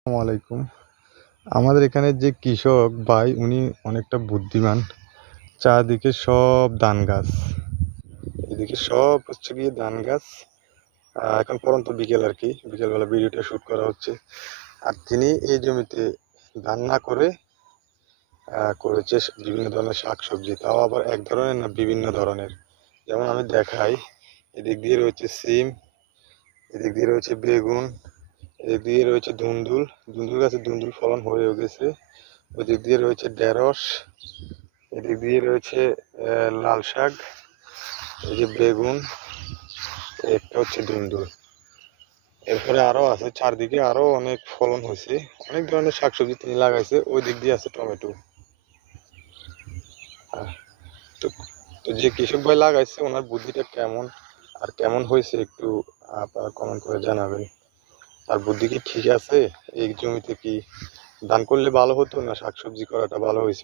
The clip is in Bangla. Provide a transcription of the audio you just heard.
আসসালামু আলাইকুম। আমাদের এখানে যে কৃষক ভাই উনি অনেকটা বুদ্ধিমান। চারদিকে সব ধান গাছ। এদিকে সব হচ্ছে গিয়ে ধান গাছ। এখন পড়ন্ত বিকেল আরকি। বিকেলবেলা ভিডিওটা শুট করা হচ্ছে। আর তিনি এই জমিতে ধান না করে করেছে বিভিন্ন ধরনের শাকসবজি। তাও আবার এক ধরনের না, বিভিন্ন ধরনের। যেমন আমি দেখাই, এদিক দিয়ে রয়েছে সিম, এদিক দিয়ে রয়েছে বেগুন, এদিক দিয়ে রয়েছে ধুন্দুল। ধুন্দুল গাছে ধুন্দুল ফলন হয়েও গেছে। ওদিক দিয়ে রয়েছে ঢেঁড়স, এদিক দিয়ে রয়েছে লাল শাক, এই যে বেগুন, একটা হচ্ছে ধুন্দুল। এরপরে আরো আছে, চারদিকে আরো অনেক ফলন হয়েছে। অনেক ধরনের শাকসবজি তিনি লাগাইছে। ওই দিক দিয়ে আছে টমেটো। আহ, তো তো যে কৃষক ভাই লাগাইছে ওনার বুদ্ধিটা কেমন আর কেমন হয়েছে একটু আপনারা কমেন্ট করে জানাবেন। আর বুদ্ধি কি ঠিক আছে? এই জমিতে কি ধান করলে ভালো হতো না শাকসবজি করাটা ভালো হয়েছে?